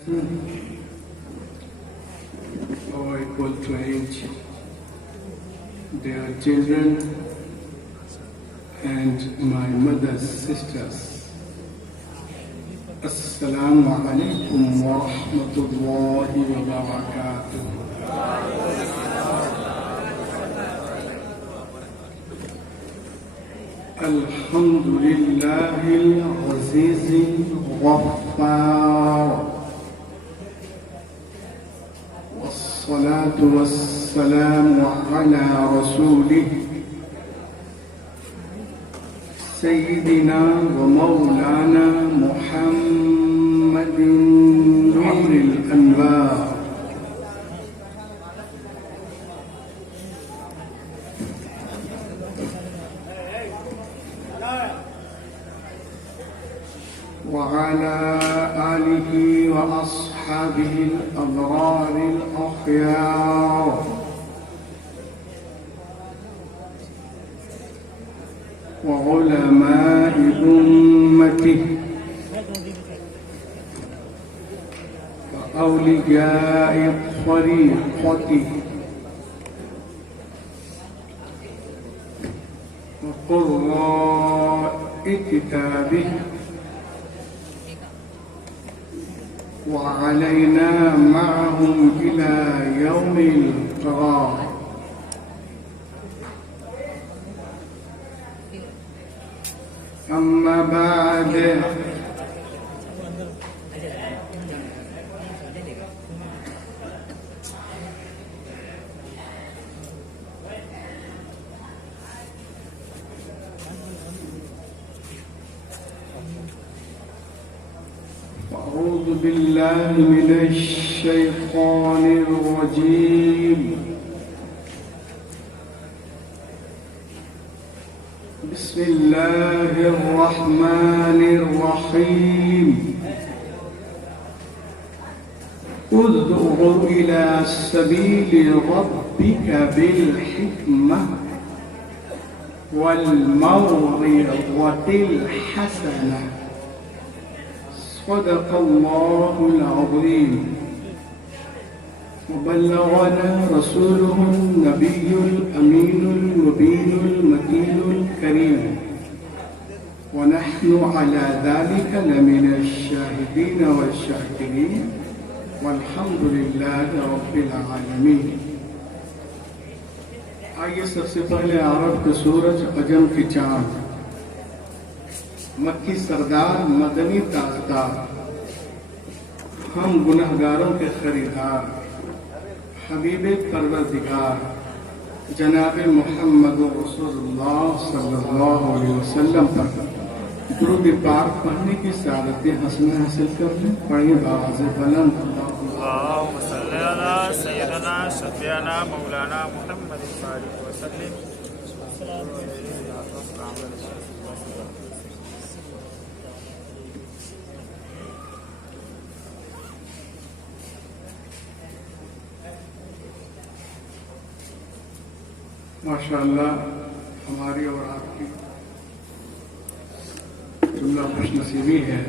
or equal to age, their children and my mother's sisters. Assalamu alaikum wa rahmatullahi wa barakatuh. Alhamdulillahil azizil ghaffar. والصلاة والسلام على رسوله سيدنا ومولانا محمد نور الأنوار وعلى آله وأصحابه الأبرار الأخيار وعلماء أمته وأولياء طريقته وقراء كتابه وعلينا معهم إلى يوم القرار. أما بعد أعوذ بالله من الشيطان الرجيم. بسم الله الرحمن الرحيم. ادع إلى سبيل ربك بالحكمة والموعظة الحسنة. صدق الله العظيم. وبلغنا رسوله النبي الأمين المبين المتين الكريم، ونحن على ذلك لمن الشاهدين والشاكرين، والحمد لله رب العالمين. آئیے سب سے پہلے عرب کے سورج، عجم کی چاند، مکی سردار، مدنی تاجدار، ہم گنہگاروں کے خریدار، حبیب پروردگار جناب محمد رسول اللہ صلی اللہ علیہ وسلم پر درود پاک پڑھنے کی سعادت حسنہ حاصل کر لیں. پڑھیے بآواز بلند. اللهم صل على سيدنا شفيعنا مولانا محمد صالح وسلم. ماشاءاللہ ہماری اور آپ کی جملہ خوش نصیبی ہے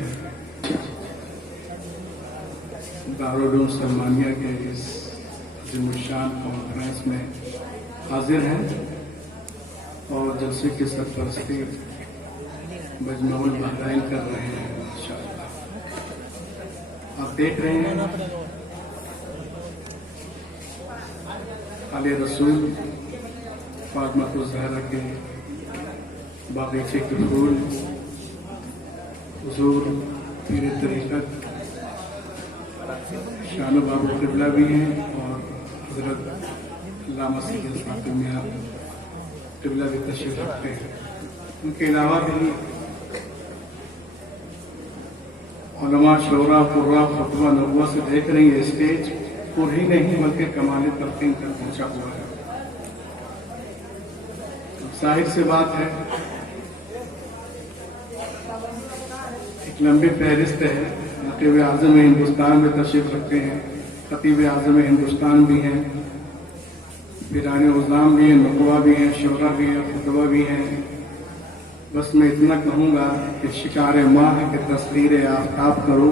دارالعلوم سلمانیہ کے اس عظیم الشان کانفرنس میں حاضر ہیں اور جلسے کی سرپرستی مجمع البحرین کر رہے ہیں. ماشاءاللہ آپ دیکھ رہے ہیں آل رسول فاطمہ الزہرا کے باغیچے کے پھول، حضور پیر طریقت شان و بابو قبلہ بھی ہیں، اور حضرت علامہ سید فاطمی میاں قبلہ بھی تشریف رکھتے ہیں. ان کے علاوہ بھی علماء، شعراء، قراء خطبہ نبوہ سے دیکھ رہی ہے. اسٹیج پر ہی نہیں بلکہ کمال تلقین تک پہنچا ہوا ہے. ظاہر سے بات ہے ایک لمبی فہرست ہے. نقیب اعظم ہندوستان میں تشریف رکھتے ہیں، خطیب اعظم ہندوستان بھی ہیں، پیران عظام بھی ہیں، نقبہ بھی ہیں، شعراء بھی ہیں، خطبہ بھی ہیں. بس میں اتنا کہوں گا کہ شکار ماہ کے تصویر آفتاب کرو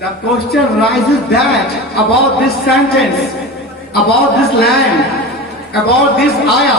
The question rises that about this sentence, about this land, about this ayah,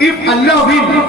if Allah will,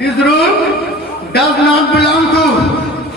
This rule does not belong to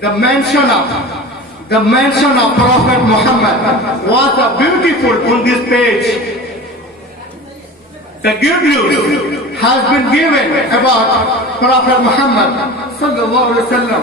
The mention of Prophet Muhammad was beautiful on this page. The good news has been given about Prophet Muhammad sallallahu alaihi wasallam.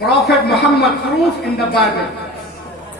Prophet Muhammad proof in the Bible.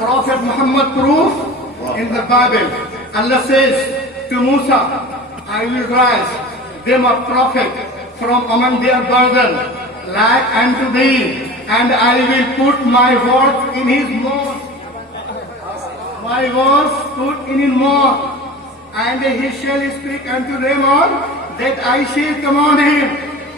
Prophet Muhammad proof in the Bible. Allah says to Musa, I will rise them a prophet from among their brethren like unto thee, and I will put my words in his mouth. My words put in his mouth, and he shall speak unto them all that I shall command him.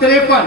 53,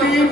3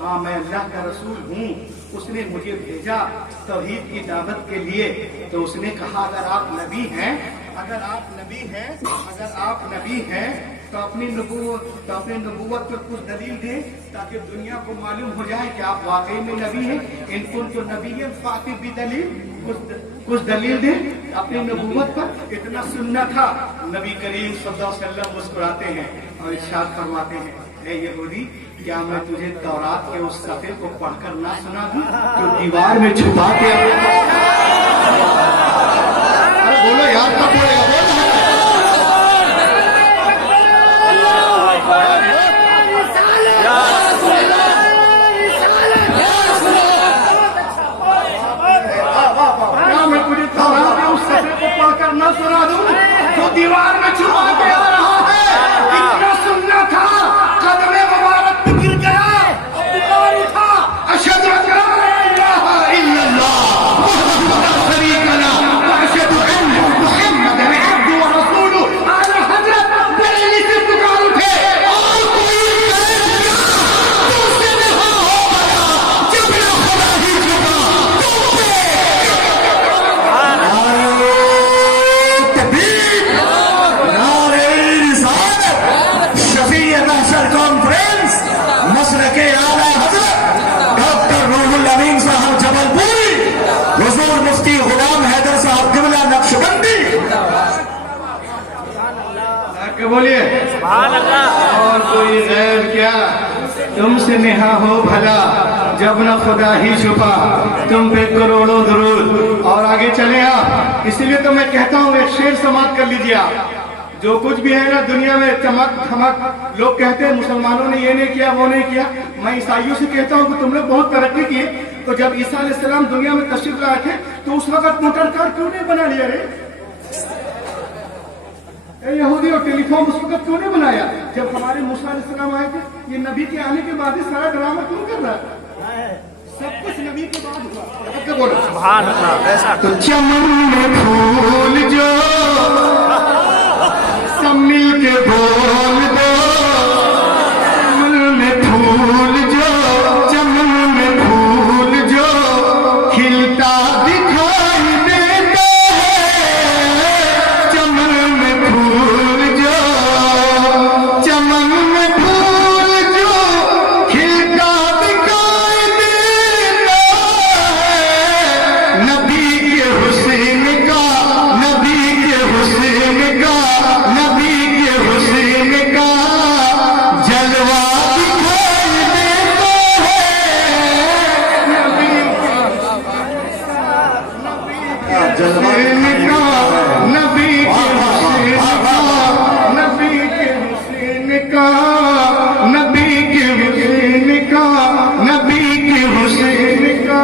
ہاں میں اللہ کا رسول ہوں، اس نے مجھے بھیجا توحید کی دعوت کے لیے۔ تو اس نے کہا اگر آپ نبی ہیں، اگر آپ نبی ہیں تو اپنی نبوت پر کچھ دلیل دیں تاکہ دنیا کو معلوم ہو جائے کہ آپ واقعی میں نبی ہیں۔ ان کنتم نبیا فأتوا بدلیل، کچھ دلیل دیں اپنی نبوت پر۔ اتنا سننا تھا، نبی کریم صلی اللہ علیہ وسلم مسکراتے ہیں اور ارشاد فرماتے ہیں اے یہودی، کیا میں تجھے تورات کے اس صفحے کو پڑھ کر نہ سنا دوں جو دیوار میں چھپا کے بولو یار کب بولے گا؟ میں تجھے تورات کے اس صفحے کو پڑھ کر نہ سنا دوں جو دیوار میں چھپا کے آ رہا ہے۔ اتنا سننا تھا، قدم مبارک پہ گر گیا، پکار اٹھا اشہد ان لا الہ الا اللہ وحدہ لا شریک لہ واشہد ان محمدا عبدہ ورسولہ۔ اعلی حضرت بریلی سے پکار اٹھے اور کوئی تم سے نہا ہو گیا جب نہ خدا ہی چھپا تم پہ۔ بولیے سبحان اللہ۔ اور کوئی غیر کیا تم سے نہا ہو بھلا جب نہ خدا ہی چھپا تم پہ کروڑوں درود۔ اور آگے چلیں آپ، اسی لیے تو میں کہتا ہوں ایک شعر سماعت کر لیجیے آپ۔ جو کچھ بھی ہے نا دنیا میں چمک دھمک، لوگ کہتے ہیں مسلمانوں نے یہ نہیں کیا وہ نہیں کیا، میں عیسائیوں سے کہتا ہوں کہ تم نے بہت ترقی کی۔ تو جب عیسیٰ علیہ السلام دنیا میں تشریف لائے تھے تو اس وقت موٹر کار کیوں نہیں بنا لیا رے؟ یہودی اور ٹیلی فون اس وقت کیوں نہیں بنایا؟ جب ہمارے موسیٰ علیہ السلام آئے تھے، یہ نبی کے آنے کے بعد ہی سارا ڈرامہ کیوں کر رہا ہے؟ سب کچھ نبی کے بعد ہوا۔ بولو سبحان اللہ۔ تو چمن میں پھول جو سب مل کے بول دو، چمن میں پھول جو، چمن میں پھول جو کھلتا دکھائی دیتا ہے، چمن میں پھول جو، چمن میں پھول جو کھلتا دکھائی دیتا ہے، نبی کے حسین کا، نبی کے حسین کا، نبی کے حسین کا جلوہ دکھائی دیتا ہے، نبی کے نبی کے حسین کا، نبی کے حسین کا،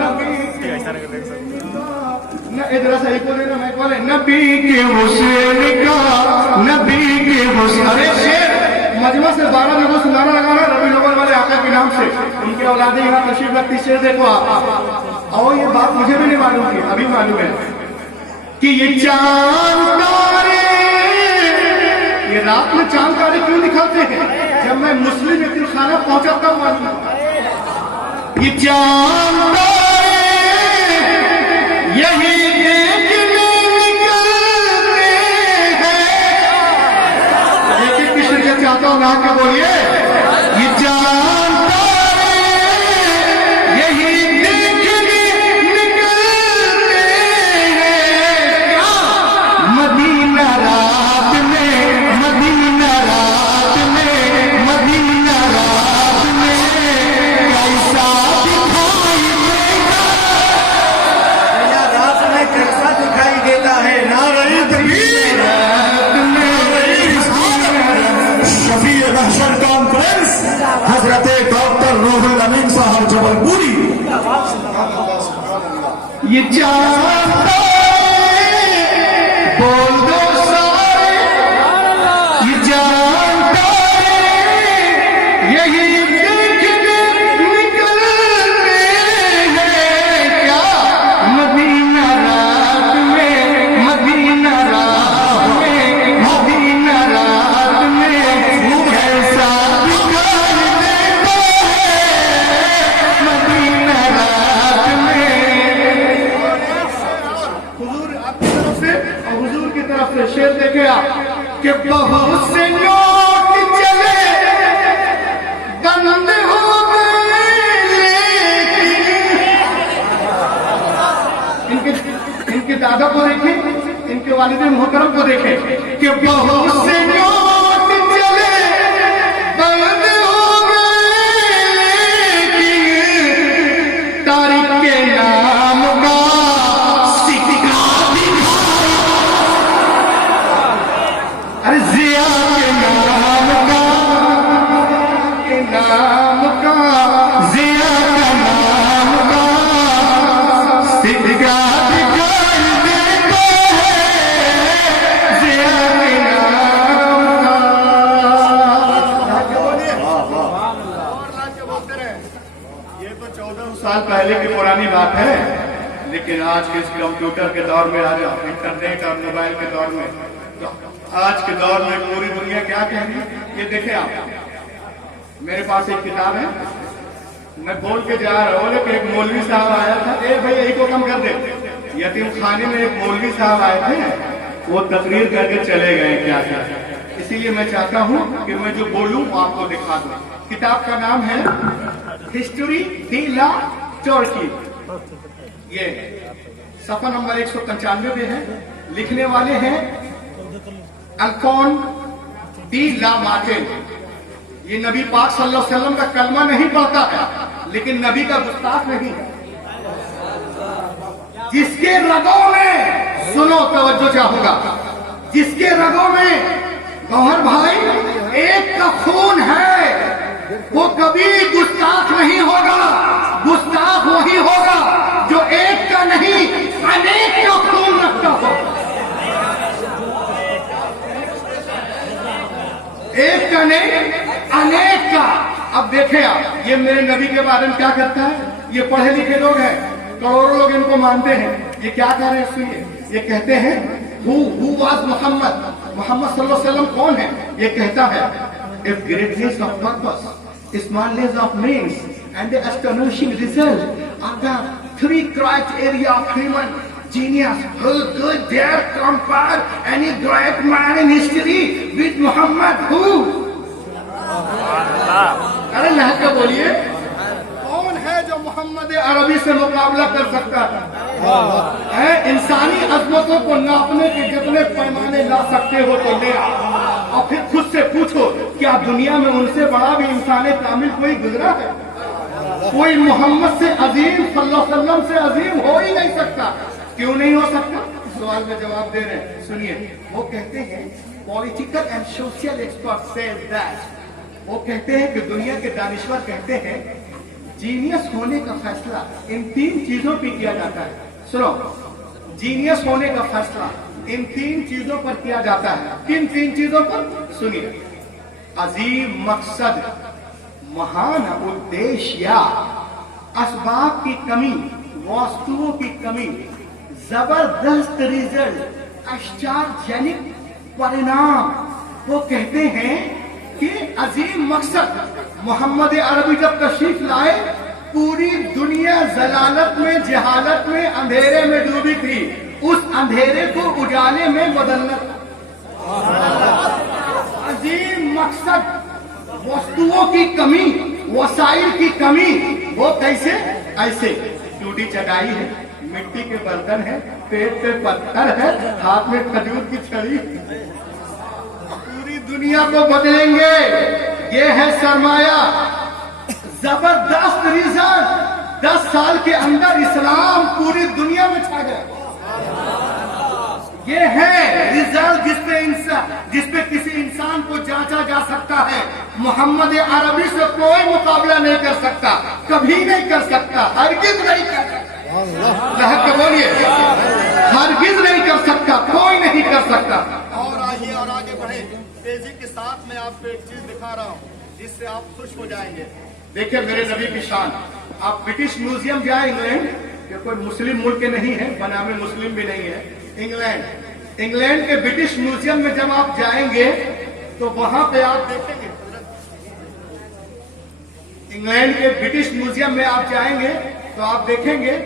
نبی کے حسین کا، ادھر سے ایک بولے نا میں بولے نبی کے حسین کا، نبی کے حسین۔ ارے شیر مجمع سے 12 لوگوں سے نعرہ لگا رہا ہے ربیع الاول والے آقا کے نام سے، ان کے اولادیں یہاں تشریف رکھتی۔ شیر دیکھو آپ، اور یہ بات مجھے بھی نہیں معلوم تھی، ابھی معلوم ہے کہ یہ چاند تارے، یہ رات میں چاند تارے کیوں دکھاتے ہیں؟ جب میں مسلم یتیم خانہ پہنچا تب معلوم ہے یہ چاند تارے یہی دیکھنے نکلتے ہیں۔ ایک ایک کشن کے چاہتا ہوں نہ کہ بولیے یہ چاند تارے یہی دیکھنے نکلتے ہیں، مدینہ رات میں، مدینہ رات میں، مدینہ رات میں کیسا دکھائی دیتا ہے، رات میں کیسا دکھائی دیتا ہے، نعرہ تکبیر، شفیع محشر کانفرنس حضرت ڈاکٹر روح الامین صاحب جبل پوری۔ یہ چاند تارے بول دو سارے، یہ چاند تارے یہی دیکھنے نکلتے ہیں، کیا مدینہ رات میں، مدینہ رات میں، مدینہ رات میں کیسا دکھائی دیتا ہے، کہ بہت سے نوٹ چلے بند ہو ان کے دادا کو دیکھیں، ان کے والد محترم کو دیکھیں کہ بہت سے نوٹ چلے بند ہو گئے، تاریخ کے نام کا سکہ دکھا، ارے ضیا کے نام کا، ضیا کا نام کا سکہ سال پہلے کی پرانی بات ہے، لیکن آج کے اس کمپیوٹر کے دور میں، آج انٹرنیٹ اور موبائل کے دور میں، آج کے دور میں پوری دنیا کیا کہہ رہی ہے یہ دیکھیں آپ. میرے پاس ایک کتاب ہے، میں بول کے جا رہا ہوں کہ ایک مولوی صاحب آیا تھا. بھائی یہی کو کم کر دے. یتیم خانے میں ایک مولوی صاحب آئے تھے، وہ تقریر کر کے چلے گئے کیا کیا. اسی لیے میں چاہتا ہوں کہ میں جو بولوں آپ کو دکھا دوں. کتاب کا نام ہے ہسٹری دی لا ترکی. یہ صفحہ نمبر 195 پہ ہے. لکھنے والے ہیں الفون دی لا مارٹن. یہ نبی پاک صلی اللہ علیہ وسلم کا کلمہ نہیں پڑھتا ہے، لیکن نبی کا گستاخ نہیں ہے. جس کے رگوں میں، سنو توجہ چاہوں گا، جس کے رگوں میں گوہر بھائی ایک کا خون ہے، وہ کبھی گستاخ نہیں ہوگا. گستاخ وہی ہوگا جو ایک کا نہیں انیک کا خون رکھتا ہو. ایک کا نہیں انیک کا. اب دیکھیں آپ، یہ میرے نبی کے بارے میں کیا کرتا ہے. یہ پڑھے لکھے لوگ ہیں، کروڑوں لوگ ان کو مانتے ہیں. یہ کیا کہہ رہے ہیں سنیے. یہ کہتے ہیں who was محمد صلی اللہ علیہ وسلم کون ہے. یہ کہتا ہے if greatness of purpose, smallness of means, and the astonishing result are the three criteria of human genius, who could dare compare any great man in history with Muhammad who. ارے لہجہ کا بولیے. کون ہے جو محمد عربی سے مقابلہ کر سکتا ہے؟ انسانی عظمتوں کو ناپنے کے جتنے پیمانے لا سکتے ہو تو لے آؤ، اور پھر خود سے پوچھو کیا دنیا میں ان سے بڑا بھی انسان کامل کوئی گزرا ہے؟ کوئی محمد سے عظیم صلی اللہ علیہ وسلم سے عظیم ہو ہی نہیں سکتا. کیوں نہیں ہو سکتا؟ سوال میں جواب دے رہے ہیں. سنیے. وہ کہتے ہیں political and social expert says that. وہ کہتے ہیں کہ دنیا کے دانشور کہتے ہیں جینیس ہونے کا فیصلہ ان 3 چیزوں پہ کیا جاتا ہے. سنو، جینیس ہونے کا فیصلہ ان 3 چیزوں پر کیا جاتا ہے. کن 3 چیزوں پر؟ سنیے. عظیم مقصد، مہان ادیشیہ، اسباب کی کمی، واسطوں کی کمی، زبردست ریزلٹ، آشچارجنک پرینام. وہ کہتے ہیں کہ عظیم مقصد. محمد عربی جب تشریف لائے پوری دنیا ضلالت میں، جہالت میں، اندھیرے میں ڈوبی تھی. اس اندھیرے کو اجالے میں بدلنا. عظیم مقصد، وسطوں کی کمی، وسائل کی کمی. وہ کیسے؟ ایسے ٹوٹی چٹائی ہے، مٹی کے برتن ہے، پیٹ پہ پتھر ہے، ہاتھ میں کھجور کی چھڑی. پوری دنیا کو بدلیں گے. یہ ہے سرمایہ. زبردست ریزلٹ. 10 سال کے اندر اسلام پوری دنیا میں چھا گیا. یہ ہے ریزلٹ جس پہ کسی انسان کو جانچا جا سکتا ہے. محمد عربی سے کوئی مقابلہ نہیں کر سکتا، کبھی نہیں کر سکتا، ہرگز نہیں کر سکتا. بولیے، ہرگز نہیں کر سکتا، کوئی نہیں کر سکتا. اور آئیے اور آگے بڑھیں. تیزی کے ساتھ میں آپ کو ایک چیز دکھا رہا ہوں جس سے آپ خوش ہو جائیں گے. دیکھیں میرے نبی کی شان. آپ برٹش میوزیم جائیں انگلینڈ، یہ کوئی مسلم ملک نہیں ہے، بنام مسلم بھی نہیں ہے. انگلینڈ کے برٹش میوزیم میں جب آپ جائیں گے تو وہاں پہ آپ دیکھیں گے. انگلینڈ کے برٹش میوزیم میں آپ جائیں گے تو آپ دیکھیں گے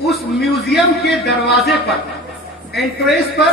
اس میوزیم کے دروازے پر، انٹریس پر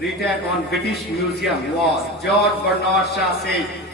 Written on British Museum wall, George Bernard Shaw says,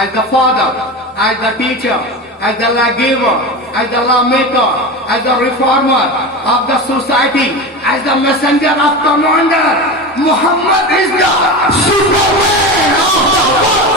as the father, as the teacher, as the lawgiver, as the lawmaker, as the reformer of the society, as the messenger of commander, Muhammad is the superman of the world.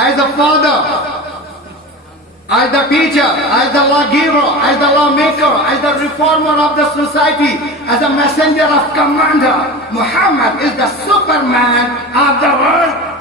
As the father, as the teacher, as the lawgiver, as the lawmaker, as the reformer of the society, as the messenger of commander, Muhammad is the superman of the world.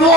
2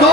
2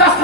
10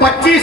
25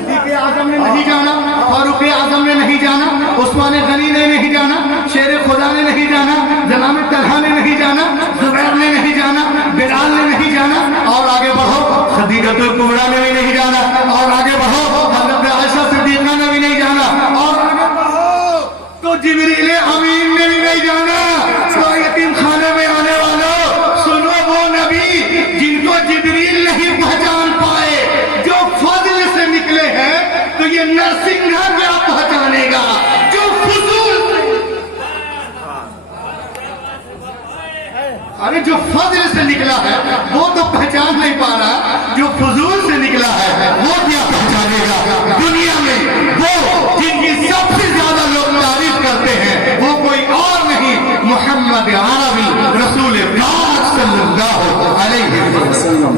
صدیق اعظم نے نہیں جانا, فاروق اعظم نے نہیں جانا, عثمان غنی نے نہیں جانا, شیر خدا نے نہیں جانا, جناب طلحہ نے نہیں جانا, زبیر نے نہیں جانا, بلال نے نہیں جانا, اور آگے بڑھو خدیجہ الکبریٰ نے بھی نہیں جانا, اور آگے بڑھو حضرت عائشہ صدیقہ نے بھی نہیں جانا, اور آگے بڑھو تو جبریل امین نے بھی نہیں جانا. تو یتیم خانے میں آنے والوں سنو, وہ نبی جن کو جبریل نہیں پہچان پائے, جو فضل سے نکلے ہیں, تو یہ نرسنگھا کیا پہچانے گا جو فضول ارے جو فضل سے نکلا ہے وہ تو پہچان نہیں پا رہا, جو فضول سے نکلا ہے وہ کیا پہچانے گا. دنیا میں وہ جن کی سب سے زیادہ لوگ تعریف کرتے ہیں وہ کوئی اور نہیں, محمد عربی رسول پاک صلی اللہ علیہ وسلم.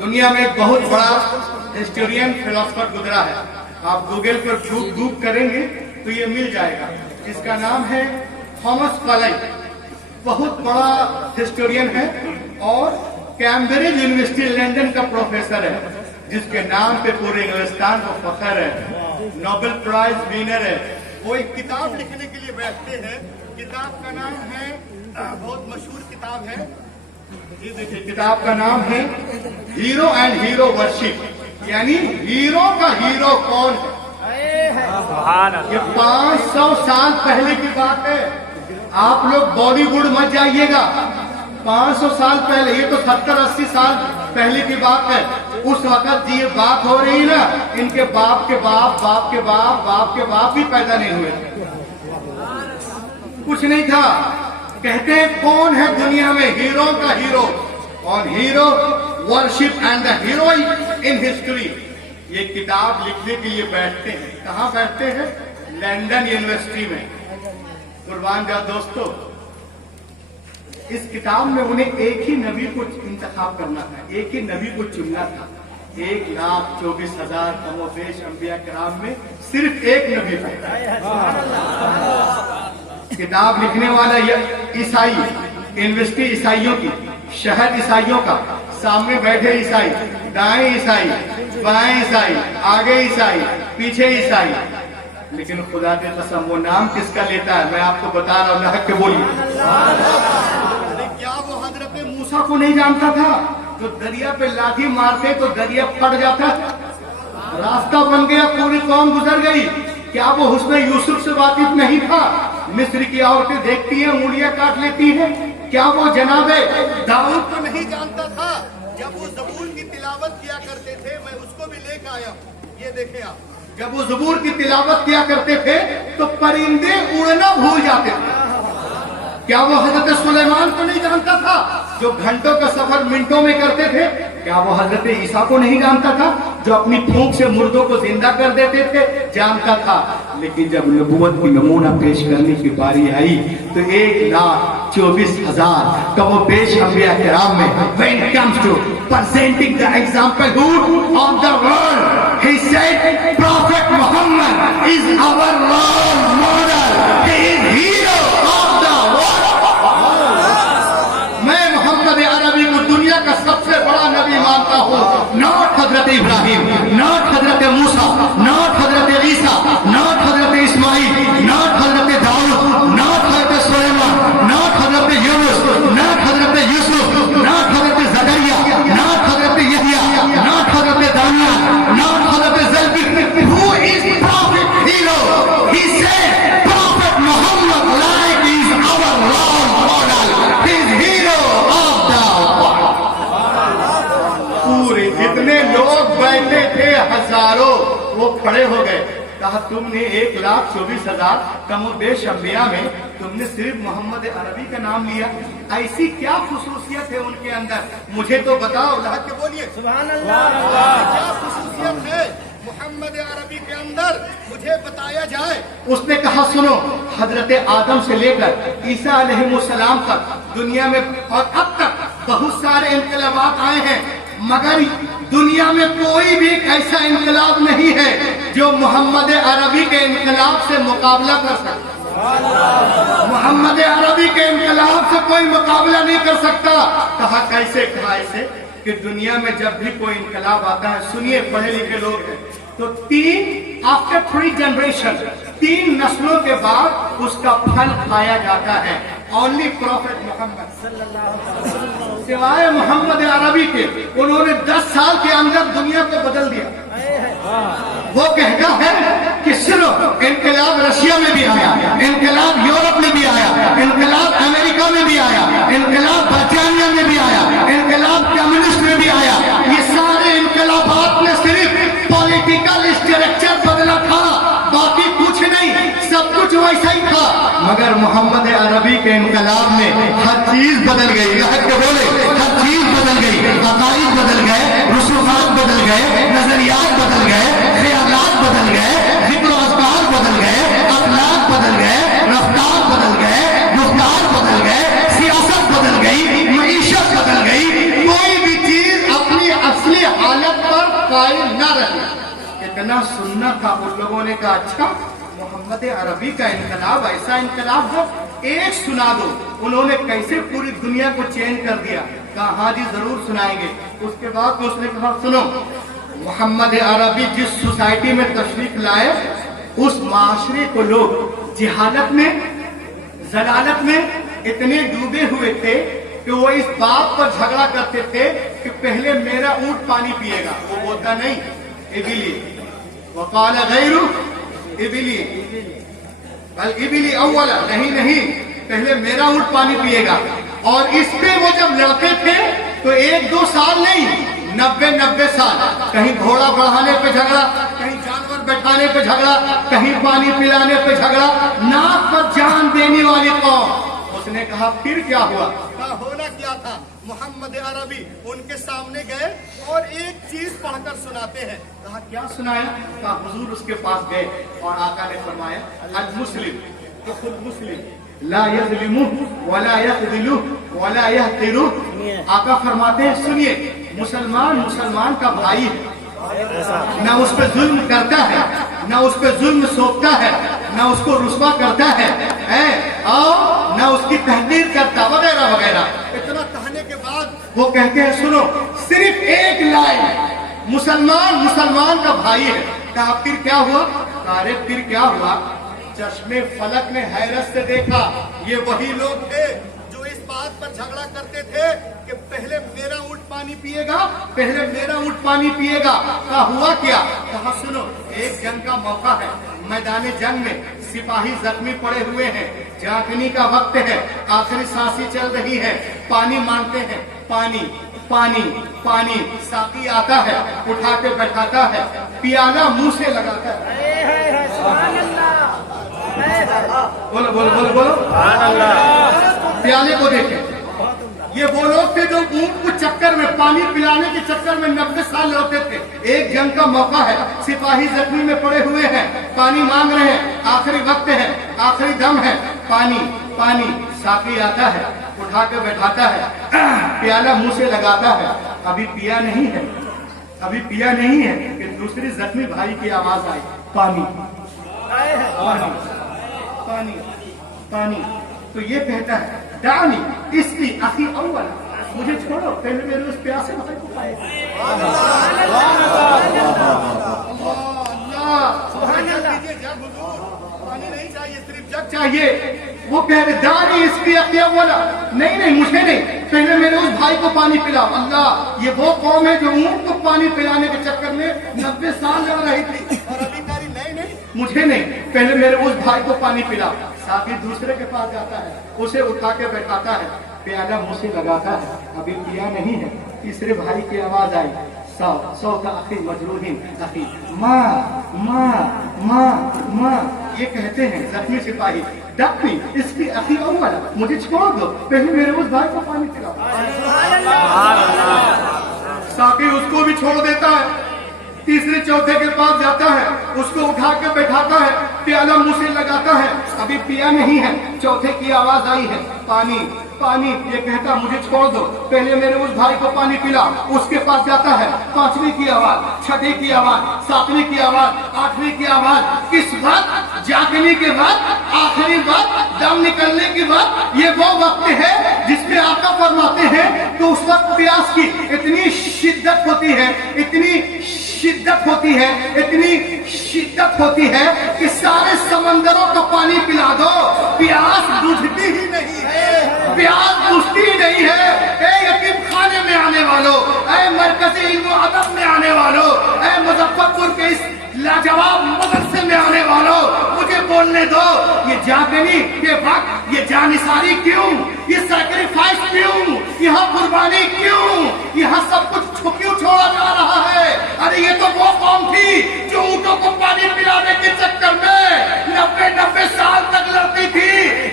دنیا میں ایک بہت بڑا ہسٹورین فلاسفر گزرا ہے, آپ گوگل پر گوگل کریں گے تو یہ مل جائے گا. اس کا نام ہے تھامس پالی, بہت بڑا ہسٹورین ہے اور کیمبرج یونیورسٹی لندن کا پروفیسر ہے, جس کے نام پہ پورے انگلستان کو فخر ہے, نوبل پرائز ونر ہے. وہ ایک کتاب لکھنے کے لیے بیٹھتے ہیں, کتاب کا نام ہے, بہت مشہور کتاب ہے, یہ دیکھیں کتاب کا نام ہے ہیرو اینڈ ہیرو ورشپ, یعنی ہیرو کا ہیرو کون ہے. یہ 500 سال پہلے کی بات ہے, آپ لوگ بالی ووڈ مت جائیے گا. 500 سال پہلے, یہ تو 70-80 سال پہلے کی بات ہے. اس وقت یہ بات ہو رہی نا, ان کے باپ کے باپ, باپ کے باپ, باپ کے باپ بھی پیدا نہیں ہوئے, کچھ نہیں تھا. کہتے ہیں کون ہے دنیا میں ہیرو کا ہیرو, اور hero worship and the hero in history. یہ کتاب لکھنے کے لیے بیٹھتے ہیں, کہاں بیٹھتے ہیں؟ لندن یونیورسٹی میں. قربان جا دوستو, اس کتاب میں انہیں ایک ہی نبی کو انتخاب کرنا تھا, ایک ہی نبی کو چننا تھا. 1,24,000 کم و بیش انبیاء کرام میں صرف ایک نبی تھا. کتاب لکھنے والا یہ عیسائی, یونیورسٹی عیسائیوں کی, شہر عیسائیوں کا, سامنے بیٹھے عیسائی, دائیں عیسائی, بائیں عیسائی, آگے عیسائی, پیچھے عیسائی. لیکن خدا کی قسم وہ نام کس کا لیتا ہے میں آپ کو بتا رہا ہوں, حق کے بولیے. کیا وہ حضرت موسیٰ کو نہیں جانتا تھا جو دریا پہ لاٹھی مارتے تو دریا پھٹ جاتا, راستہ بن گیا, پوری قوم گزر گئی. کیا وہ حسن یوسف سے واقف نہیں تھا؟ مصر کی عورتیں دیکھتی ہیں انگلیاں کاٹ لیتی ہیں. کیا وہ جناب داؤد کو نہیں جانتا تھا جب وہ زبور کی تلاوت کیا کرتے تھے؟ میں اس کو بھی لے کے آیا ہوں, یہ دیکھیں آپ. جب وہ زبور کی تلاوت کیا کرتے تھے تو پرندے اڑنا بھول جاتے تھے. کیا وہ حضرت سلیمان کو نہیں جانتا تھا جو گھنٹوں کا سفر منٹوں میں کرتے تھے؟ کیا وہ حضرت عیسیٰ کو نہیں جانتا تھا جو اپنی پھونک سے مردوں کو زندہ کر دیتے تھے؟ جانتا تھا. لیکن جب نبوت کی نمونہ پیش کرنے کی باری آئی تو 1,24,000 کم و بیش انبیاء کرام میں when it comes to presenting the examplehood of the world, he said Prophet Muhammad is our role model, he is hero of the world. میں محمد عربی کو دنیا کا سب سے بڑا نبی مانتا ہوں, not حضرت ابراہیم, not حضرت موسیٰ, not حضرت عیسیٰ, not حضرت اسماعیل, not حضرت داؤد, not حضرت سلیمان, not حضرت یونس, not حضرت یوسف, not حضرت زکریا, not حضرت یحییٰ, not حضرت دانیال, not حضرت Zulfiqar. Who is prophet hero? He said Prophet Muhammad like is our role model, he is hero of the world. پورے جتنے لوگ بیٹھے تھے ہزاروں وہ کھڑے ہو گئے. کہا تم نے 1,24,000 کم و بیش انبیاء میں تم نے صرف محمد عربی کا نام لیا, ایسی کیا خصوصیت ہے ان کے اندر؟ مجھے تو بتاؤ. اللہ کے بولیے سبحان اللہ. کیا خصوصیت ہے محمد عربی کے اندر, مجھے بتایا جائے. اس نے کہا سنو, حضرت آدم سے لے کر عیسیٰ علیہ السلام تک دنیا میں اور اب تک بہت سارے انقلابات آئے ہیں, مگر دنیا میں کوئی بھی ایسا انقلاب نہیں ہے جو محمد عربی کے انقلاب سے مقابلہ کر سکتا. محمد عربی کے انقلاب سے کوئی مقابلہ نہیں کر سکتا. کہا کیسے؟ کہا ایسے کہ دنیا میں جب بھی کوئی انقلاب آتا ہے، سنیے پڑھے لکھے لوگ ہیں، تو آفٹر 3 جنریشن 3 نسلوں کے بعد اس کا پھل کھایا جاتا ہے. اونلی پروفیٹ محمد سوائے محمد عربی کے، انہوں نے 10 سال کے اندر دنیا کو بدل دیا. وہ کہتا ہے کہ صرف انقلاب رشیا میں بھی آیا، انقلاب یورپ میں بھی آیا، انقلاب امریکہ میں بھی آیا، انقلاب برطانیہ میں بھی آیا، انقلاب کمیونسٹ میں بھی آیا. یہ سارے انقلابات میں صرف پولیٹیکل اسٹرکچر بدلا تھا، باقی کچھ نہیں، سب کچھ ویسا ہی تھا. مگر محمد عربی کے انقلاب میں ہر چیز بدل گئی. بولے ہر چیز بدل گئی، عقائد بدل گئے، رسومات بدل گئے، نظریات بدل گئے، خیالات بدل گئے، ذکر و اذکار بدل گئے، اخلاق بدل گئے، رفتار بدل گئے، گفتار بدل گئے، سیاست بدل گئی، معیشت بدل گئی. کوئی بھی چیز اپنی اصلی حالت پر قائم نہ رہی. اتنا سننا تھا ان لوگوں نے کہا اچھا محمد عربی کا انقلاب ایسا انقلاب ہو، ایک سنا دو. انہوں نے کیسے پوری دنیا کو چینج کر دیا. کہا ہاں جی ضرور سنائیں گے. اس کے بعد اس نے کہا سنو، محمد عربی جس سوسائٹی میں تشریف لائے، اس معاشرے کو لوگ جہالت میں، ضلالت میں اتنے ڈوبے ہوئے تھے کہ وہ اس بات پر جھگڑا کرتے تھے کہ پہلے میرا اونٹ پانی پیے گا. وہ بولتا نہیں ابلی وقال غیر ابلی بل ابلی اولا، نہیں پہلے میرا اونٹ پانی پیے گا. اور اس پہ وہ جب لڑتے تھے تو 1-2 سال نہیں، 90 سال. کہیں گھوڑا بڑھانے پہ جھگڑا، کہیں جانور بیٹھانے پہ جھگڑا، کہیں پانی پلانے پہ جھگڑا. ناک پر جان دینے والی قوم. اس نے کہا پھر کیا ہوا؟ کہا ہونا کیا تھا. محمد عربی ان کے سامنے گئے اور ایک چیز پڑھ کر سناتے ہیں. کہا کیا سنایا؟ کہا حضور اس کے پاس گئے اور آقا نے فرمایا المسلم، تو خود مسلم لا یظلم ولا یخذل ولا یحقر. آقا فرماتے ہیں سنیے، مسلمان کا بھائی ہے، نہ اس پہ ظلم کرتا ہے، نہ اس پہ ظلم سونپتا ہے، نہ اس کو رسوا کرتا ہے، اور نہ اس کی تحقیر کرتا، وغیرہ وغیرہ. اتنا کہنے کے بعد وہ کہتے ہیں سنو، صرف ایک لائن، مسلمان کا بھائی ہے. کہا پھر کیا ہوا؟ ارے پھر کیا ہوا؟ چشمے فلک نے حیرت سے دیکھا، یہ وہی لوگ تھے جو اس بات پر جھگڑا کرتے تھے کہ پہلے میرا اونٹ پانی پیے گا، پہلے میرا اونٹ پانی پیے گا. کہا ہوا کیا؟ کہا سنو، ایک جنگ کا موقع ہے، میدان جنگ میں سپاہی زخمی پڑے ہوئے ہیں، جاگنے کا وقت ہے، آخری سانسی چل رہی ہے، پانی مانگتے ہیں، پانی پانی پانی. ساقی آتا ہے، اٹھا کے بیٹھاتا ہے، پیالہ منہ سے لگاتا ہے. بولو پیالے کو دیکھیں. یہ وہ لوگ تھے جو اونٹ کو چکر میں، پانی پلانے کے چکر میں 90 سال لڑتے تھے. ایک جنگ کا موقع ہے، سپاہی زخمی میں پڑے ہوئے ہیں، پانی مانگ رہے ہیں، آخری وقت ہے، آخری دم ہے، پانی پانی. ساقی آتا ہے، اٹھا کے بیٹھاتا ہے، پیالہ منہ سے لگاتا ہے. ابھی پیا نہیں ہے کہ دوسری زخمی بھائی کی آواز آئی، پانی پانی پانی. تو یہ کہتا ہے دانی اس کی اخی اول، مجھے چھوڑو، پہلے میرے اس پیاسے بھائی کو پائے. پانی نہیں چاہیے، صرف جگ چاہیے. وہ کہہ رہے دانی اس کی اخی اول، نہیں مجھے نہیں، پہلے میرے اس بھائی کو پانی پلاؤ. اللہ، یہ وہ قوم ہے جو اونٹ کو پانی پلانے کے چکر میں 90 سال لڑ رہی تھی، اور ابھی کاری نہیں مجھے نہیں، پہلے میرے اس بھائی کو پانی پلاؤ. ساتھی دوسرے کے پاس جاتا ہے، اسے اٹھا کے بیٹھاتا ہے، پیالہ منہ سے لگاتا ہے، ابھی پیا نہیں ہے. تیسرے بھائی کی آواز آئی، سو کا اخی مجروحین اخی، ماں. یہ کہتے ہیں زخمی سپاہی ڈاکٹری اس کی اخی اول، مجھے چھوڑ دو، پہلے میرے اس بھائی کو پانی پلاؤ. ساقی اس کو بھی چھوڑ دیتا ہے، تیسرے چوتھے کے پاس جاتا ہے، اس کو اٹھا کے بیٹھاتا ہے، پیالہ منہ سے لگاتا ہے، ابھی پیا نہیں ہے. چوتھے کی آواز آئی ہے، پانی پانی، یہ کہتا مجھے چھوڑ دو، پہلے میرے اس بھائی کو پانی پلا، اس کے پاس جاتا ہے، 5ویں کی آواز، 6ٹھی کی آواز، 7ویں کی آواز، 8ویں کی آواز، کس وقت؟ جاگنے کے بعد، آخری وقت، دم نکلنے کے بعد۔ یہ وہ وقت ہے جس میں آقا فرماتے ہیں کہ اس وقت پیاس کی اتنی شدت ہوتی ہے، اتنی شدت ہوتی ہے، اتنی شدت ہوتی ہے کہ سارے سمندروں کو پانی پلا دو، پیاس بجھتی ہی نہیں ہے، پیاس بجھتی ہی نہیں ہے۔ اے یتیم خانے میں آنے والوں، اے مرکز علم و ادب میں آنے والوں، اے مظفر پور کے اس لاجواب مدرسے میں آنے والوں، مجھے بولنے دو، یہ جاگنی کے وقت یہ جانثاری کیوں، یہ سیکریفائس کیوں، یہاں قربانی کیوں، یہاں سب کچھ کیوں چھوڑا جا رہا ہے؟ ارے یہ تو وہ قوم تھی جو اونٹوں کو پانی پلانے کے چکر میں 90 سال تک لڑتی تھی،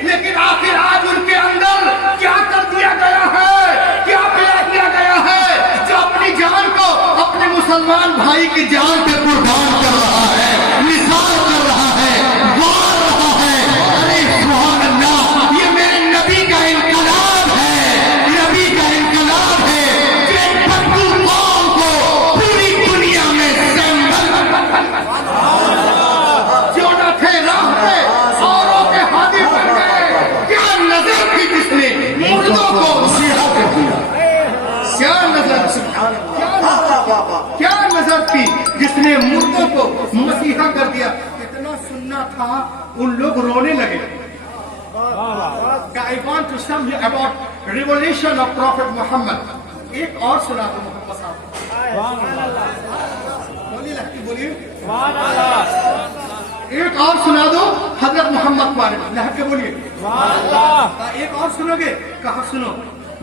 لیکن آخر آج ان کے اندر کیا کر دیا گیا ہے، کیا پلا دیا گیا ہے، جو اپنی جان کو اپنے مسلمان بھائی کی جان پہ قربان کر رہا ہے، نثار کر رہا ہے، وار رہا ہے۔ ارے سبحان اللہ، یہ میرے نبی کا انقلاب ہے، نبی کا انقلاب ہے، جو ایک بدبو قوم کو پوری دنیا میں جو نہ تھے راہ پہ اوروں کے ہادی بن گئے۔ کیا نظر تھی جس نے مردوں کو مسیحا کر دیا، کیا نظر تھی، کیا نظر تھی جس نے مردوں کو مسیحا کر دیا۔ اتنا سننا تھا ان لوگ رونے لگے۔ I want to tell you about revelation of Prophet Muhammad۔ ایک اور سنا دو محمد صاحب، بولیے لہتی بولیے، ایک اور سنا دو حضرت محمد بارے میں لہت کے بولیے، ایک اور سنو گے؟ کہاں سنو؟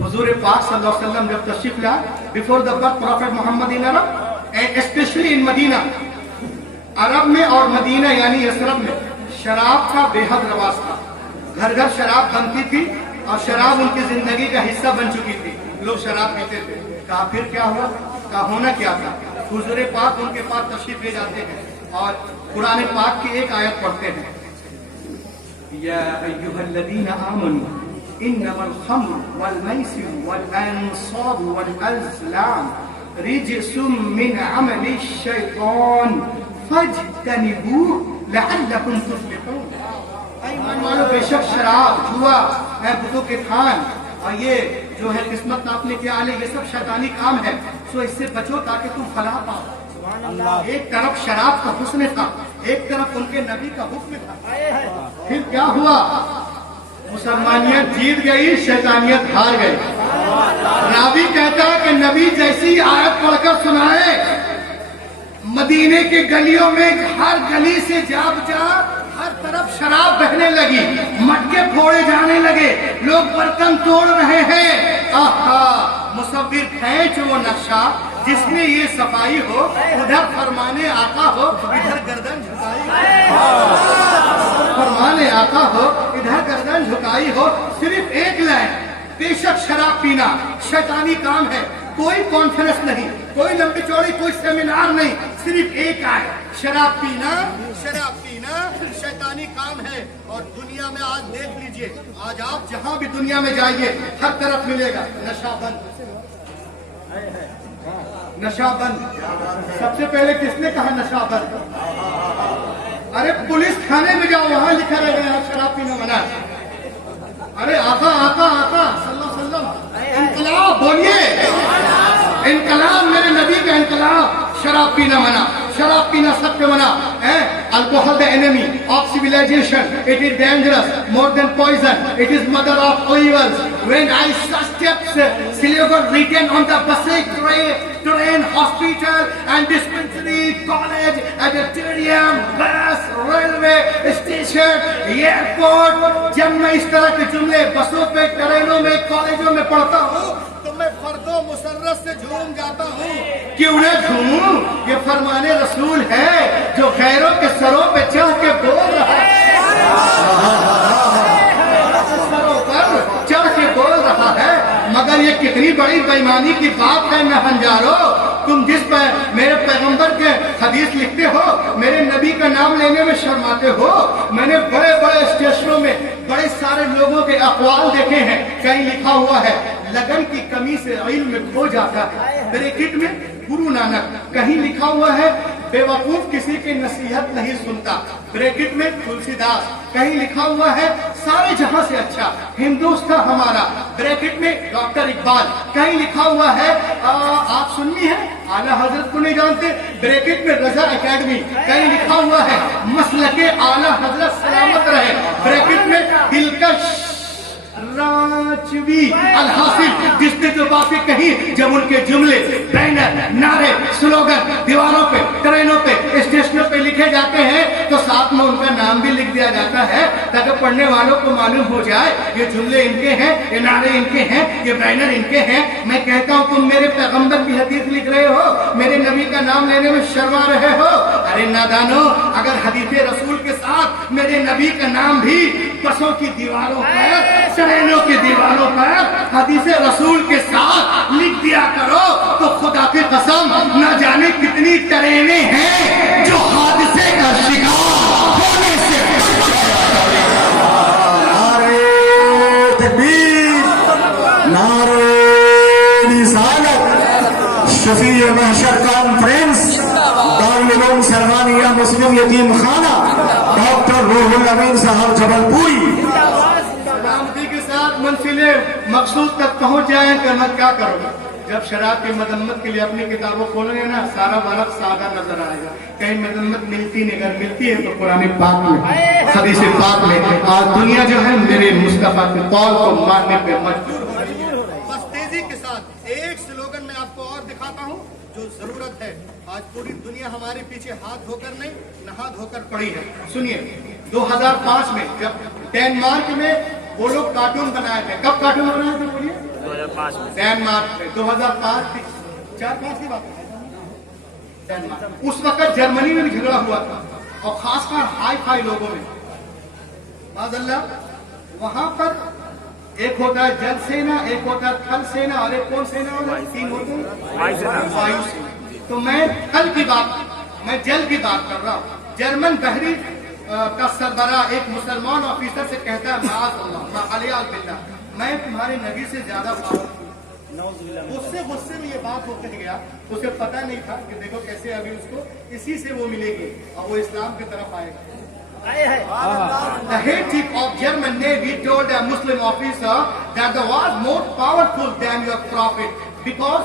حضور پاک صلی اللہ علیہ وسلم جب تشریف لائے before the birth Prophet Muhammad in Arab and especially in Medina، عرب میں اور مدینہ یعنی یثرب میں شراب کا بے حد رواج تھا، گھر گھر شراب بنتی تھی اور شراب ان کی زندگی کا حصہ بن چکی تھی، لوگ شراب پیتے تھے۔ کہا پھر کیا ہوا؟ کہا ہونا کیا تھا؟ حضور پاک ان کے پاس تشریف لے جاتے ہیں اور قرآن پاک کی ایک آیت پڑھتے ہیں، یا ایھا الذین آمنوا انما الخمر والمیسر والانصاب والازلام رجس من عمل الشیطان فاجتنبوه لعلکم تفلحون۔ ایمان والو، بے شک شراب، جوا، بتوں کے تھان اور یہ جو ہے قسمت ناپنے کے آلے، یہ سب شیطانی کام ہے، سو اس سے بچو تاکہ تم فلاح پاؤ۔ ایک طرف شراب کا حسن تھا، ایک طرف ان کے نبی کا حکم تھا۔ پھر کیا ہوا؟ مسلمانیت جیت گئی، شیطانیت ہار گئی۔ راوی کہتا ہے کہ نبی جیسی آیت پڑھ کر سنائے، مدینے کے گلیوں میں ہر گلی سے جا بجا ہر طرف شراب بہنے لگی، مٹکے پھوڑے جانے لگے، لوگ برتن توڑ رہے ہیں۔ آہا، مصور کھینچ وہ نقشہ جس میں یہ صفائی ہو، ادھر فرمانے آقا ہو، ادھر گردن جھکائی ہو، فرمانے آقا ہو، ادھر گردن جھکائی ہو۔ صرف ایک لائن، بے شک شراب پینا شیطانی کام ہے، کوئی کانفرنس نہیں، کوئی لمبی چوڑی کوئی سیمینار نہیں، صرف ایک آئے، شراب پینا شیطانی کام ہے۔ اور دنیا میں آج دیکھ لیجئے، آج آپ جہاں بھی دنیا میں جائیے ہر طرف ملے گا نشہ بند، نشہ بند۔ سب سے پہلے کس نے کہا نشہ بند؟ ارے پولیس تھانے میں جاؤ، وہاں لکھا رہے گا شراب پینا منع۔ ارے آقا آقا آقا صلی اللہ علیہ وسلم، انقلاب بولیے، انقلاب، میرے نبی کا انقلاب، شراب پینا منع، شراب پینا سب پہ منع ہے۔ Alcohol the enemy of civilization, it is dangerous more than poison, it is mother of evils. When I saw steps syllabus written on the bus, train, hospital and dispensary, college, auditorium, bus, railway station, airport، جب میں اس طرح کے جملے بسوں پہ، ٹرینوں میں، کالجوں میں پڑھتا ہوں تو میں فرد و مسرت سے جھوم جاتا ہوں۔ کیوں نہ جھوموں؟ یہ فرمان رسول ہے جو غیروں کے سروں پہ چڑھ کے بول رہا ہے، سروں پر چڑھ کے بول رہا ہے۔ مگر یہ کتنی بڑی بےایمانی کی بات ہے نہنجارو، تم جس پر میرے پیغمبر کے حدیث لکھتے ہو، میرے نبی کا نام لینے میں شرماتے ہو. میں نے بڑے بڑے اسٹیشنوں میں بڑے سارے لوگوں کے اقوال دیکھے ہیں، کہیں لکھا ہوا ہے لگن کی کمی سے علم کھو جاتا ہے، بریکٹ میں گرو نانک. کہیں لکھا ہوا ہے بے وقوف کسی کی نصیحت نہیں سنتا، بریکٹ میں تلسی داس. کہیں لکھا ہوا ہے سارے جہاں سے اچھا ہندوستان ہمارا، بریکٹ میں ڈاکٹر اقبال. کہیں لکھا ہوا ہے آپ سنی ہیں اعلیٰ حضرت کو نہیں جانتے، بریکٹ میں رضا اکیڈمی. کہیں لکھا ہوا ہے مسلک اعلیٰ حضرت سلامت رہے، بریکٹ میں دلکش راجوی الحاصل. جس نے جو باتیں کہی، جب ان کے جملے، بینر، نعرے، سلوگن دیواروں پہ، ٹرینوں پہ، اسٹیشنوں پہ لکھے جاتے ہیں تو ساتھ میں ان کا نام بھی لکھ دیا جاتا ہے تاکہ پڑھنے والوں کو معلوم ہو جائے یہ جملے ان کے ہیں، یہ نعرے ان کے ہیں، یہ بینر ان کے ہیں. میں کہتا ہوں تم میرے پیغمبر کی حدیث لکھ رہے ہو، میرے نبی کا نام لینے میں شرما رہے ہو. ارے نادانو، اگر حدیث رسول کے ساتھ میرے نبی کا نام بھی بسوں کی دیواروں پر، ٹرینوں کی دیواروں پر حدیث رسول کے ساتھ لکھ دیا کرو تو خدا کی قسم نہ جانے کتنی ٹرینیں ہیں جو حادثے کا شکار ہونے سے نعرے تکبیر، نعرے رسالت. شفیع محشر کانفرنس دارالعلوم سلمانیہ مسلم یتیم خانہ ڈاکٹر روح الامین صاحب جبل پوری. سلامتی کے ساتھ منزل مقصود تک پہنچ جائیں کہ میں کیا کروں گا. جب شراب کی مذمت کے لیے اپنی کتابوں کھولیں گے نا، سارا ورق سادہ نظر آئے گا، کہیں مذمت ملتی نہیں. اگر ملتی ہے تو قرآن پاک میں، حدیث پاک میں. آج دنیا جو ہے میرے مصطفیٰ کے قول کو ماننے پہ مجبور ہو. بس تیزی کے ساتھ ایک سلوگن میں آپ کو اور دکھاتا ہوں جو ضرورت ہے. آج پوری دنیا ہمارے پیچھے ہاتھ دھو کر نہیں، نہا دھو کر پڑی ہے. سنیے، 2005 میں جب ڈینمارک میں وہ لوگ کارٹون بنائے تھے. کب کارٹون بنائے تھے بولیے؟ 2005 میں. ڈینمارک میں 2005 4-5 کی بات ہے. ڈینمارک اس وقت جرمنی میں بھی جھگڑا ہوا تھا، اور خاص کر ہائی فائی لوگوں میں. معاذ اللہ، وہاں پر ایک ہوتا ہے جل سینا، ایک ہوتا ہے تھل سینا، اور ایک کون سینا ہوتا ہے؟ 3 ہوتے ہیں وایو سینا. تو میں تھل کی بات، میں جل کی بات کر رہا ہوں. جرمن بحری کا سربراہ ایک مسلمان آفیسر سے کہتا ہے معاذ اللہ علیہ باللہ، میں تمہارے نبی سے زیادہ پاورفل. غصے میں یہ بات ہو کہہ گیا. اسے پتا نہیں تھا کہ دیکھو کیسے ابھی اس کو اسی سے وہ ملے گی اور وہ اسلام کی طرف آئے گا. The head chief of German Navy told a Muslim officer that the was more powerful than your prophet. Because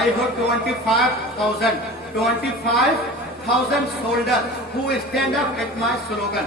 I heard 25,000 soldiers who stand up at my slogan.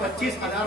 25,000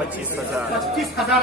25,000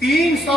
300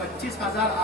25,000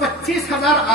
25,000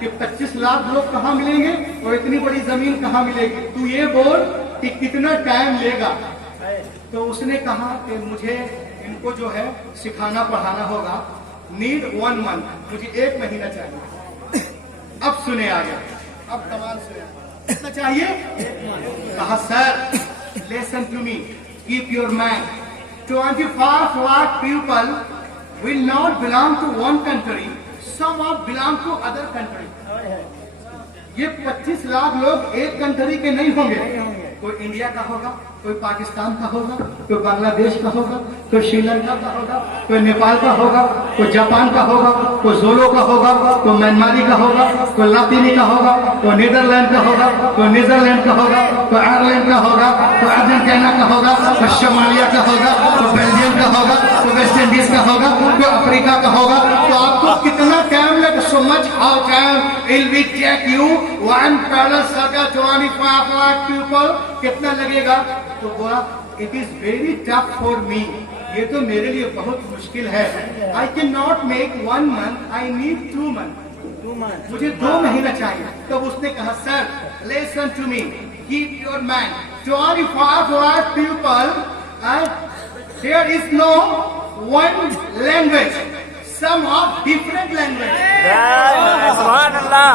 کہ 25 لاکھ لوگ کہاں ملیں گے اور اتنی بڑی زمین کہاں ملے گی, تو یہ بول کہ کتنا ٹائم لے گا. تو اس نے کہا کہ مجھے ان کو جو ہے سکھانا پڑھانا ہوگا, نیڈ 1 month, مجھے 1 مہینہ چاہیے. اب سنے آگے, اب کمال سنے, کتنا چاہیے؟ کہا سر listen to me, keep your mind, 25 lakh people will not belong to one country, some of belong to other country. یہ 25 لاکھ لوگ ایک کنٹری کے نہیں ہوں گے, کوئی انڈیا کا ہوگا, کوئی پاکستان کا ہوگا, کوئی بنگلہ دیش کا ہوگا, کوئی سری لنکا کا ہوگا, کوئی نیپال کا ہوگا, کوئی جاپان کا ہوگا, کوئی زولو کا ہوگا, کوئی میانماری کا ہوگا, کوئی لاطینی کا ہوگا, کوئی نیدرلینڈ کا ہوگا, کوئی نیوزی کا ہوگا, کوئی آئرلینڈ کا ہوگا, کوئی ارجنٹینا کا ہوگا, کوئی شمالیہ کا ہوگا, کوئی بیلجیم کا ہوگا, کوئی ویسٹ انڈیز کا ہوگا, کوئی افریقہ کا ہوگا. تو آپ کو کتنا ٹائم لگے؟ so much how time will we take you one palace saga 25 lakh people, کتنا لگے گا؟ تو بولا it is very tough for me, یہ تو میرے لیے بہت مشکل ہے. I cannot make 1 month, I need 2 months, مجھے 2 مہینہ چاہیے. تب اس نے کہا سر listen to me, keep your mind, 25 lakh people, there is no one language, some of different language. سبحان اللہ.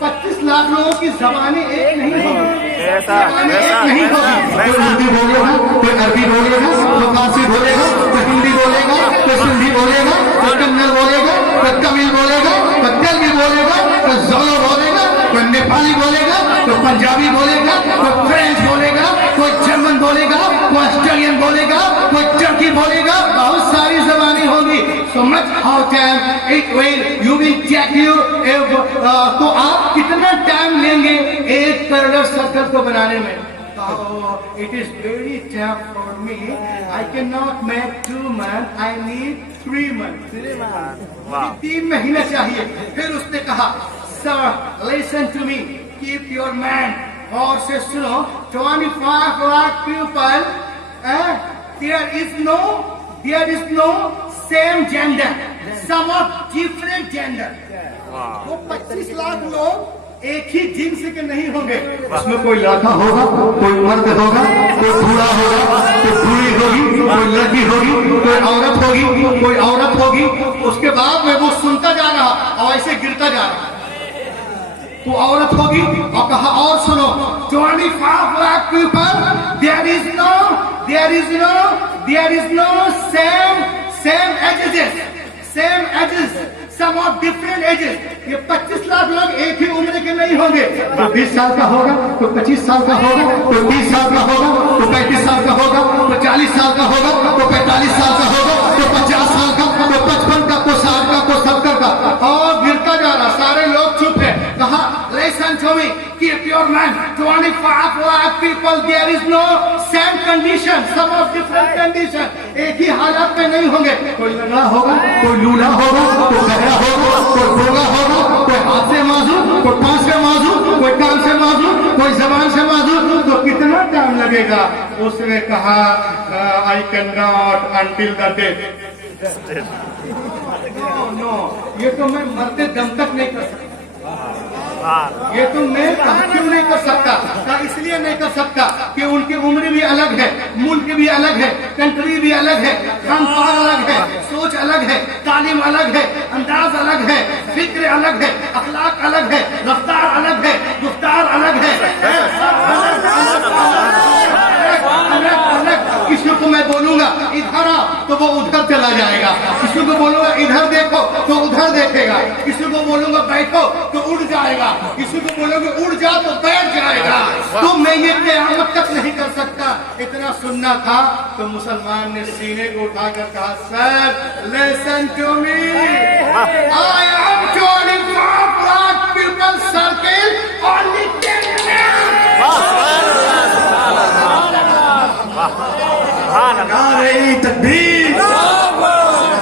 25 لاکھ لوگوں کی زبانیں ایک نہیں ہوگی, ایسا زبانیں ایک نہیں ہوگی. کوئی اردو بولے گا, کوئی عربی بولے گا, کوئی فارسی بولے گا, کوئی ہندی بولے گا, کوئی سندھی بولے گا, کوئی کنڑ بولے گا, کوئی تمل بولے گا, کوئی تیلگو بولے گا, کوئی زولو بولے گا, کوئی نیپالی بولے گا, کوئی پنجابی بولے گا, کوئی فرینچ بولے گا, کوئی جرمن بولے گا, کوئی آسٹریلین بولے گا, کوئی ٹرکی بولے گا. بہت ساری زبانیں ہوگی. so much how time it will you will take you. تو آپ کتنا ٹائم لیں گے ایک کروڑ سرکل کو بنانے میں؟ It is very tough for me. I cannot make 2 months. I need 3 months. 3 مہینے چاہیے. پھر اس نے کہا sir listen to me, keep your mind, اور سے سنو, 25 lakh people, there is no same gender, some of different gender. وہ 25 لاکھ لوگ ایک ہی جنس کے نہیں ہوں گے. اس میں کوئی لڑکا ہوگا, کوئی مرد ہوگا, کوئی بوڑھا ہوگا, کوئی بوڑھی ہوگی, کوئی لڑکی ہوگی, کوئی عورت ہوگی, کوئی عورت ہوگی. اس کے بعد میں وہ سنتا جا رہا اور ایسے گرتا جا رہا. تو عورت ہوگی اور کہا اور سنو, 25 lakh people, there is no same ages, some of different ages. یہ 25 لاکھ لوگ ایک ہی عمر کے نہیں ہوں گے. کوئی 20 سال کا ہوگا, کوئی 25 سال کا ہوگا, کوئی 30 سال کا ہوگا, کوئی 35 سال کا ہوگا, کوئی 40 سال کا ہوگا, کوئی 45 سال کا ہوگا, کوئی 50 سال کا, کوئی 55 کا, کوئی 60 کا, کوئی 70 کا, اور گرتا جا رہا. سارے لوگ چپ ہیں. کہا listen to me, keep your mind, 25 lakh people, there is no same condition, some of different condition. ایک ہی حالات میں نہیں ہوں گے. کوئی لنگڑا ہوگا, کوئی لولا ہوگا, کوئی بہرا ہوگا, کوئی گونگا ہوگا, کوئی ہاتھ سے معذور, کوئی پاؤں سے معذور, کوئی کان سے معذور, کوئی زبان سے معذور. تو کتنا ٹائم لگے گا؟ اس نے کہا I cannot until the death. No, یہ تو میں مرتے دم تک نہیں کر سکتا. یہ تو میں کیوں نہیں کر سکتا؟ اس لیے نہیں کر سکتا کہ ان کی عمر بھی الگ ہے, ملک بھی الگ ہے, کنٹری بھی الگ ہے, کھان پان الگ ہے, سوچ الگ ہے, تعلیم الگ ہے, انداز الگ ہے, فکر الگ ہے, اخلاق الگ ہے, رفتار الگ ہے, گفتار الگ ہے. کسی کو میں بولوں گا ادھر آ تو وہ ادھر چلا جائے گا, کسی کو بولوں گا ادھر دیکھو تو ادھر دیکھے گا, کسی کو بولوں گا بیٹھو تو اڑ جائے گا, کسی کو بولوں گا اڑ جا تو بیٹھ جائے گا. تو میں یہ قیامت تک نہیں کر سکتا. اتنا سننا تھا تو مسلمان نے سینے کو اٹھا کر کہا سر listen to me, I am 25 lakh people circle only 10 نعرہ تکبیر,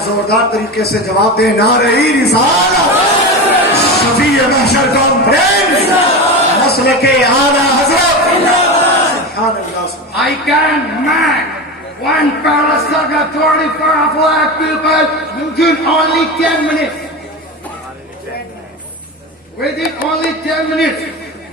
زوردار طریقے سے جواب دے. نعرہ رسالت, شفیع محشر کانفرنس, مسلک اعلیٰ حضرت. I can make one parasaga 25 lakh people within only 10 minutes. Within only 10 minutes.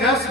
10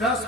10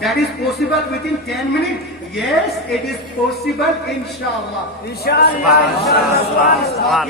that is possible within 10 minutes. Yes, it is possible inshallah.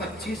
25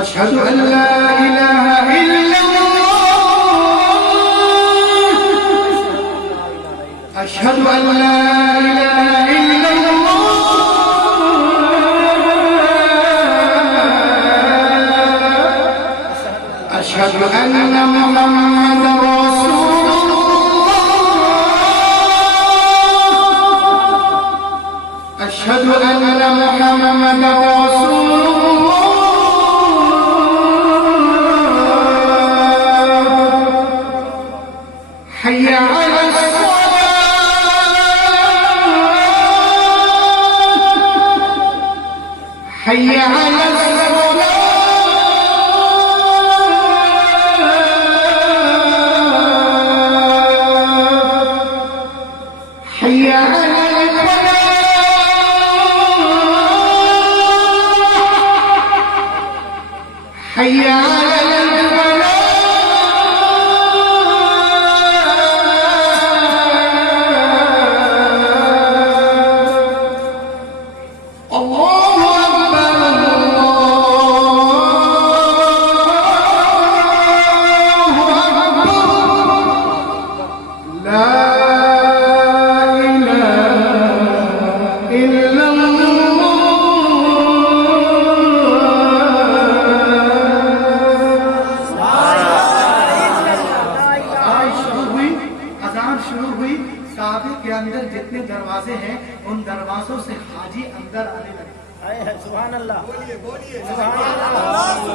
أشهد أن لا إله إلا الله. أشهد أن لا إله إلا الله. أشهد أن محمدا رسول الله. أشهد أن محمدا رسول الله. حي على الصلاة. حي على الصلاة. حي على الفلاح. حي على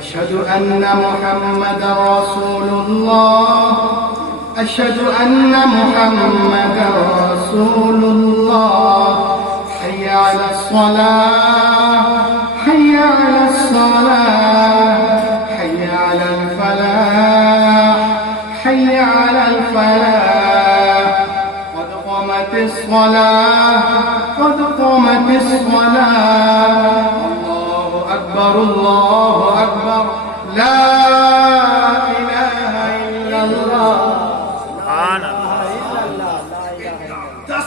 أشهد أن محمدا رسول الله. أشهد أن محمدا رسول الله. حي على الصلاة. حي على الصلاة. حي على الفلاح. حي على الفلاح. قد قامت الصلاة. قد قامت الصلاة. الله أكبر، الله أكبر. لا إله إلا الله. 10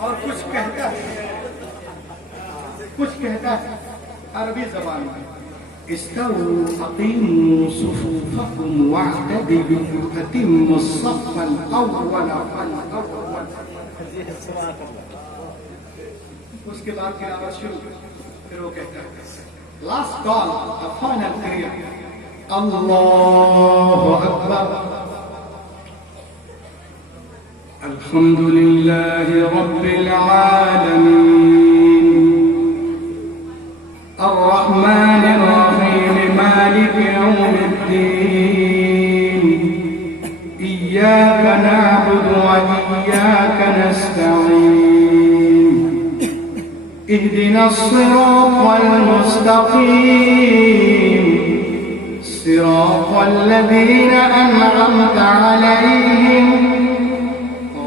اور کچھ کہتا ہے عربی زبان میں استووا اقیموا صفوفکم واعتدلوا اتموا الصف الاول فالاول. اس کے بعد تلاوت شروع. پھر وہ کہتا ہے last call, a final prayer. اللہ اکبر. الحمد لله رب العالمين الرحمن الرحيم مالك يوم الدين إياك نعبد وإياك نستعين اهدنا الصراط المستقيم صراط الذين أنعمت عليهم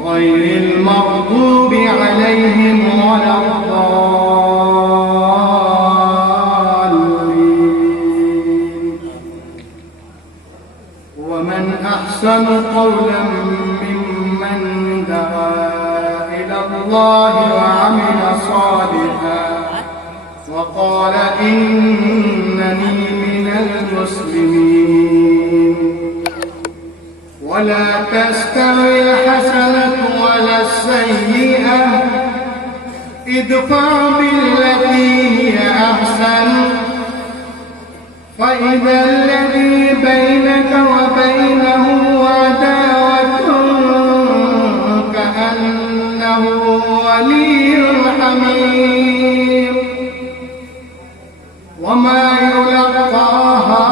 غير المغضوب عليهم ولا الضالين. ومن أحسن قولا ممن دعا إلى الله وعمل صالحا وقال إنني من المسلمين. ولا تستوي الحسنة ولا السيئة ادفع بالتي هي أحسن فإذا الذي بينك وبينه عداوة كأنه ولي حميم. وما يلقاها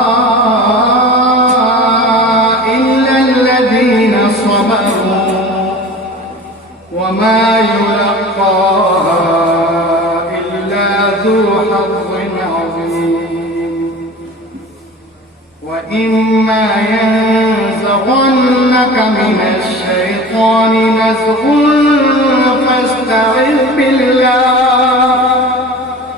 وما يلقاها إلا ذو حظ عظيم. وإما ينزغنك من الشيطان نزغ فاستعذ بالله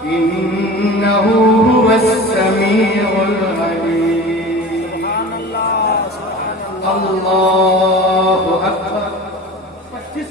إنه هو السميع العليم. الله أكبر. 25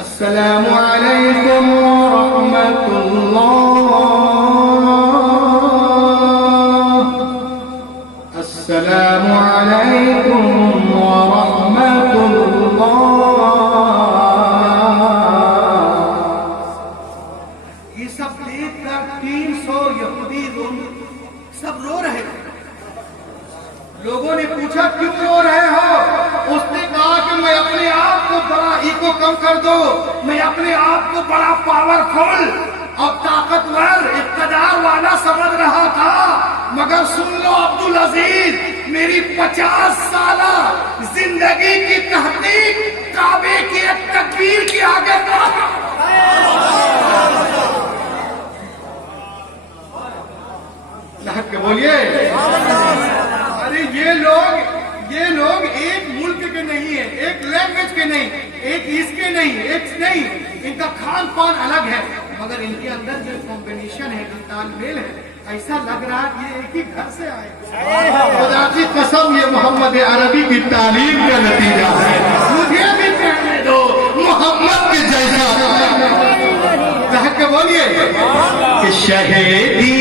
السلام عليكم ورحمة الله السلام عليكم ورحمة الله. یہ سب دیکھ کر 300 یہودی سب رو رہے. لوگوں نے پوچھا کیوں رو رہے ہو؟ اس نے کہا کہ میں اپنے آپ کو بڑا ایگو کم کر دو, میں اپنے آپ کو بڑا پاورفل اور طاقتور اقتدار والا سمجھ رہا تھا, مگر سن لو عبدالعزیز, میری 50 سالہ زندگی کی تحقیق کعبے کی ایک تکبیر کی آگے لہک کے بولیے. ارے یہ لوگ ایک ملک کے نہیں ہیں, ایک لینگویج کے نہیں, ایک اس کے نہیں, ایک نہیں, ان کا کھان پان الگ ہے, مگر ان کے اندر جو کمبینیشن ہے, جو تال میل ہے, ایسا لگ رہا ہے یہ ایک ہی گھر سے آئے. خدا کی قسم یہ محمد عربی کی تعلیم کا نتیجہ ہے. مجھے بھی کہنے دو محمد کے جیسا. کہہ کے بولیے کہ شہیدی